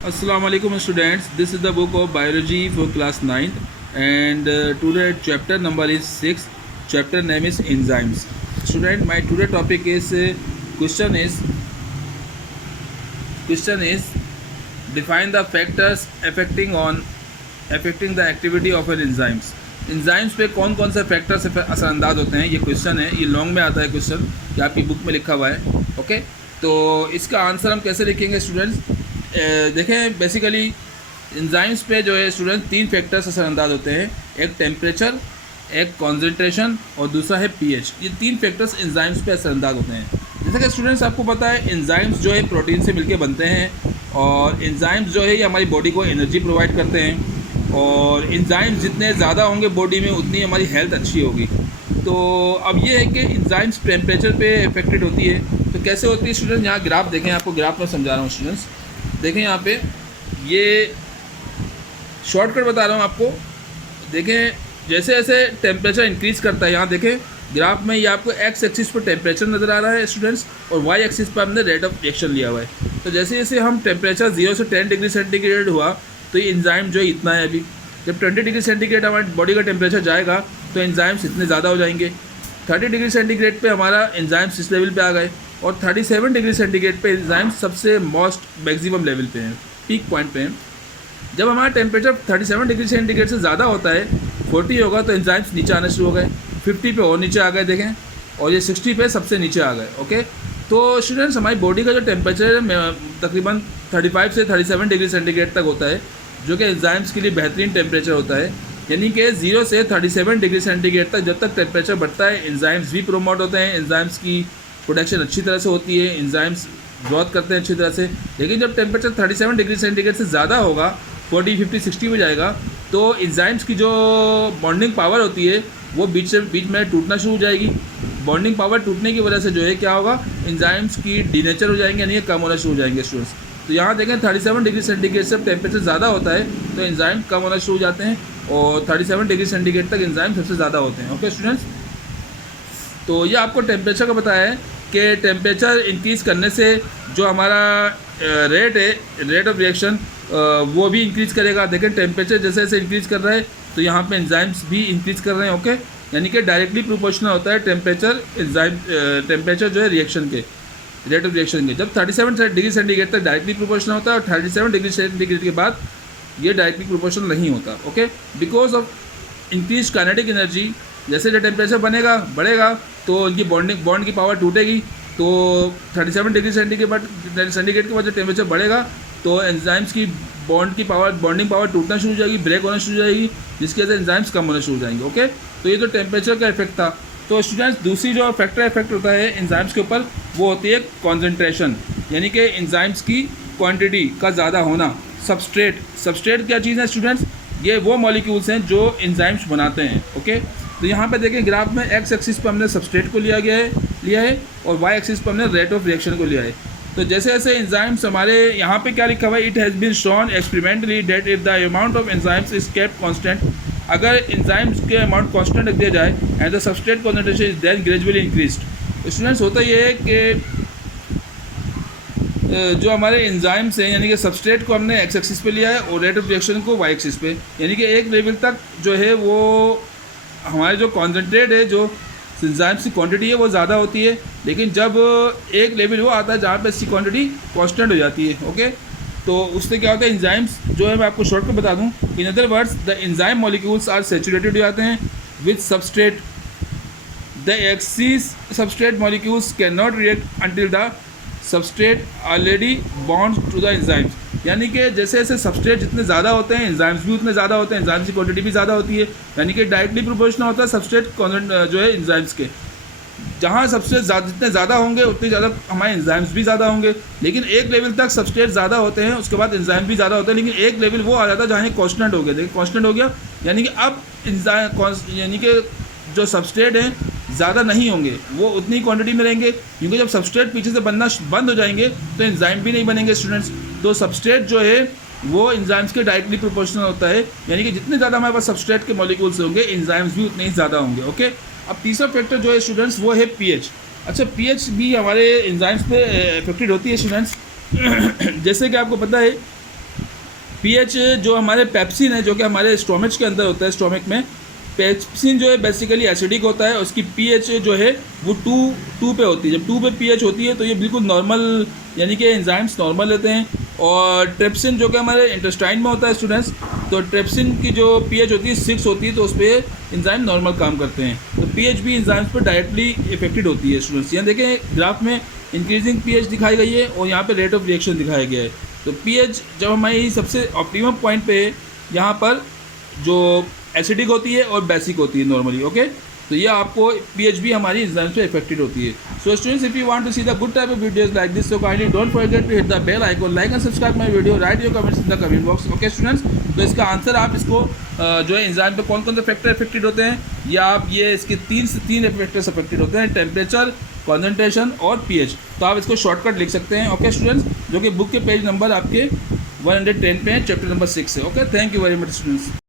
Assalamu alaikum students, this is the book of biology for class 9th and today chapter number is 6. Chapter name is enzymes. Student, my today topic is question is define the factors affecting the activity of an enzymes. enzymes पे कौन कौन से factors असरअंदाज होते हैं, ये question है। ये long में आता है क्वेश्चन, ये आपकी बुक में लिखा हुआ है। ओके, तो इसका आंसर हम कैसे लिखेंगे स्टूडेंट्स? देखें, बेसिकली एंजाइम्स पे जो है स्टूडेंट तीन फैक्टर्स असरअंदाज होते हैं। एक टेम्परेचर, एक कॉन्सेंट्रेशन और दूसरा है पीएच। ये तीन फैक्टर्स एंजाइम्स पे असरअंदाज होते हैं। जैसा कि स्टूडेंट्स आपको पता है, एंजाइम्स जो है प्रोटीन से मिलकर बनते हैं और एंजाइम्स जो है ये हमारी बॉडी को एनर्जी प्रोवाइड करते हैं और एंजाइम्स जितने ज़्यादा होंगे बॉडी में उतनी हमारी हेल्थ अच्छी होगी। तो अब ये है कि एंजाइम्स टेम्परेचर पे इफेक्टेड होती है। तो कैसे होती है स्टूडेंट? यहाँ ग्राफ देखें, आपको ग्राफ में समझा रहा हूँ स्टूडेंट्स। देखें यहाँ पे, ये शॉर्टकट बता रहा हूँ आपको। देखें, जैसे जैसे टेम्परेचर इंक्रीज़ करता है, यहाँ देखें ग्राफ में, ये आपको एक्स एक्सिस पर टेम्परेचर नज़र आ रहा है स्टूडेंट्स और वाई एक्सिस पर हमने रेट ऑफ रिएक्शन लिया हुआ है। तो जैसे जैसे हम टेम्परेचर 0 से 10 डिग्री सेंटीग्रेड हुआ तो ये एंजाइम जो है इतना है। अभी जब 20 डिग्री सेंटीग्रेड हमारी बॉडी का टेम्परेचर जाएगा तो एंजाइम्स इतने ज़्यादा हो जाएंगे। 30 डिग्री सेंटीग्रेड पे हमारा एंजाइम्स इस लेवल पे आ गए और 37 डिग्री सेंटीग्रेड पे एंजाइम्स सबसे मोस्ट मैक्सिमम लेवल पे हैं, पीक पॉइंट पे हैं। जब हमारा टेम्परेचर 37 डिग्री सेंटीग्रेड से ज़्यादा होता है, 40 होगा, तो एंजाइम्स नीचे आना शुरू हो गए, 50 पे और नीचे आ गए देखें, और ये 60 पे सबसे नीचे आ गए। ओके, तो स्टूडेंट्स हमारी बॉडी का जो टेम्परेचर तकरीबन 35 से 37 डिग्री सेंटीग्रेड तक होता है, जो कि एंजाइम्स के लिए बेहतरीन टेम्परेचर होता है। यानी कि 0 से 37 डिग्री सेंटीग्रेड तक जब तक टेम्परेचर बढ़ता है, एंजाइम्स भी प्रोमोट होते हैं, एंजाइम्स की प्रोडक्शन अच्छी तरह से होती है, एंजाइम्स ग्रोथ करते हैं अच्छी तरह से। लेकिन जब टेम्परेचर 37 डिग्री सेंटीग्रेड से ज़्यादा होगा, 40, 50, 60 में जाएगा, तो एंजाइम्स की जो बॉन्डिंग पावर होती है वो बीच में टूटना शुरू हो जाएगी। बॉन्डिंग पावर टूटने की वजह से जो है क्या होगा, एंजाइम्स की डीनेचर हो जाएंगे, यानी कम होना शुरू हो जाएंगे स्टूडेंट्स। तो यहाँ देखें 37 डिग्री सेंटीग्रेड से टेम्परेचर ज़्यादा होता है तो एंजाइम कम होना शुरू हो जाते हैं और 37 डिग्री सेंटीग्रेड तक एंजाइम सबसे ज़्यादा होते हैं। ओके स्टूडेंट्स, तो ये आपको टेम्परेचर का बताया है कि टेम्परेचर इंक्रीज़ करने से जो हमारा रेट ऑफ रिएक्शन वो भी इंक्रीज़ करेगा। देखें, टेम्परेचर जैसे जैसे इंक्रीज़ कर रहा है तो यहाँ पे एंजाइम्स भी इंक्रीज़ कर रहे हैं। ओके, यानी कि डायरेक्टली प्रोपोर्शनल होता है टेम्परेचर जो है रिएक्शन के, रेट ऑफ रिएक्शन के। जब 37 डिग्री सेंटीग्रेड तक डायरेक्टली प्रोपोर्शनल होता है और 37 डिग्री सेंटीग्रेड के बाद ये डायरेक्टली प्रोपोर्शनल नहीं होता। Okay, because of increase kinetic energy, जैसे जो टेम्परेचर बढ़ेगा तो इनकी बॉन्ड की पावर टूटेगी। तो 37 डिग्री सेंटीग्रेड के बाद जब टेम्परेचर बढ़ेगा तो एंजाइम्स की बॉन्डिंग पावर टूटना शुरू हो जाएगी, ब्रेक होना शुरू हो जाएगी, जिसकी वजह से एंजाइम्स कम होना शुरू हो जाएंगे। ओके, तो ये तो टेम्परेचर का इफेक्ट था। तो स्टूडेंट्स, दूसरी जो फैक्टर इफेक्ट होता है एंजाइम्स के ऊपर, वो होती है कॉन्सेंट्रेशन, यानी कि एंजाइम्स की क्वांटिटी का ज़्यादा होना। सबस्ट्रेट क्या चीज़ है स्टूडेंट्स? ये वो मॉलिक्यूल्स हैं जो एंजाइम्स बनाते हैं। ओके, तो यहाँ पे देखें ग्राफ में एक्स एक्सिस पर हमने सबस्ट्रेट को लिया है और वाई एक्सिस पर हमने रेट ऑफ रिएक्शन को लिया है। तो जैसे जैसे एंजाइम्स हमारे यहाँ पे क्या लिखा हुआ है, it has been shown experimentally that if the amount of enzymes is kept constant, अगर एंजाइम्स के अमाउंट कांस्टेंट रख दिया जाए and the substrate concentration is then gradually increased. Students, होता ये है कि जो हमारे एंजाइम्स हैं, यानी कि सबस्ट्रेट को हमने एक्स एक्सिस पे लिया है और रेट ऑफ रिएक्शन को वाई एक्सिस पे, यानी कि एक लेवल तक जो है वो हमारे जो कॉन्सेंट्रेट है, जो एंजाइम्स की क्वांटिटी है वो ज़्यादा होती है। लेकिन जब एक लेवल वो आता है जहाँ पे इसकी क्वांटिटी कांस्टेंट हो जाती है। ओके, तो उससे क्या होता है, एंजाइम्स जो है, मैं आपको शॉर्टकट बता दूं, in other words the enzyme molecules are saturated हो जाते हैं with substrate. The excess substrate molecules can not react until the substrate already bond to the enzymes, यानी कि जैसे जैसे सबस्ट्रेट जितने ज़्यादा होते हैं एंजाइम्स भी उतने ज़्यादा होते हैं, एंजाइम्स की क्वांटिटी भी ज़्यादा होती है, यानी कि डायरेक्टली प्रोपोर्शनल होता है सबस्ट्रेट जो है एंजाइम्स के। जहाँ सबस्ट्रेट जितने ज़्यादा होंगे उतने ज़्यादा हमारे एंजाइम्स भी ज़्यादा होंगे। लेकिन एक लेवल तक सबस्ट्रेट ज़्यादा होते हैं, उसके बाद एंजाइम भी ज़्यादा होते हैं, लेकिन एक लेवल वो आ जाता है जहाँ ये कांस्टेंट हो गया। देखिए कांस्टेंट हो गया, यानी कि अब यानी कि जो सबस्ट्रेट हैं ज़्यादा नहीं होंगे, वो उतनी क्वांटिटी में रहेंगे, क्योंकि जब सबस्ट्रेट पीछे से बनना बंद हो जाएंगे तो एंजाइम भी नहीं बनेंगे स्टूडेंट्स। तो सबस्ट्रेट जो है वो एंजाइम्स के डायरेक्टली प्रोपोर्शनल होता है, यानी कि जितने ज़्यादा हमारे पास सबस्ट्रेट के मॉलिक्यूल्स होंगे एंजाइम्स भी उतने ही ज़्यादा होंगे। ओके, अब तीसरा फैक्टर जो है स्टूडेंट्स वो है पीएच। अच्छा, पीएच भी हमारे एंजाइम्स पे इफेक्टेड होती है स्टूडेंट्स। जैसे कि आपको पता है पीएच जो हमारे पेप्सिन है, जो कि हमारे स्टोमच के अंदर होता है, स्टोमक में पेप्सिन जो है बेसिकली एसिडिक होता है, उसकी पीएच जो है वो 2 पे होती है। जब 2 पे पीएच होती है तो ये बिल्कुल नॉर्मल, यानी कि एंजाइम्स नॉर्मल रहते हैं। और ट्रिप्सिन जो कि हमारे इंटेस्टाइन में होता है स्टूडेंट्स, तो ट्रिप्सिन की जो पीएच होती है 6 होती है, तो उस पर एंजाइम नॉर्मल काम करते हैं। तो पीएच भी एंजाइम्स पर डायरेक्टली इफेक्टेड होती है स्टूडेंट्स। यहाँ देखें ग्राफ में इंक्रीजिंग पीएच दिखाई गई है और यहाँ पे रेट ऑफ रिएक्शन दिखाया गया है। तो पीएच जब हमारी सबसे ऑप्टिमम पॉइंट पे है, यहाँ पर जो एसिडिक होती है और बेसिक होती है नॉर्मली, ओके। तो ये आपको पीएच भी हमारी एंजाइम्स पे इफेक्टेड होती है। So students, if you want to see the good type of videos like this, so kindly don't forget to hit the bell icon, like and subscribe my video, write your comments in the comment box, okay students. तो इसका answer आप इसको जो है enzyme पे कौन कौन से फैक्टर इफेक्टेड होते हैं, या आप ये इसके 3 से 3 फैक्टर्स अफेक्टेड होते हैं, टेम्परेचर, कॉन्सेंट्रेशन और पीएच। तो आप इसको शॉर्टकट लिख सकते हैं, ओके स्टूडेंट्स, जो कि बुक के पेज नंबर आपके 110 पे है, चैप्टर नंबर 6 है, okay. Thank you very much students.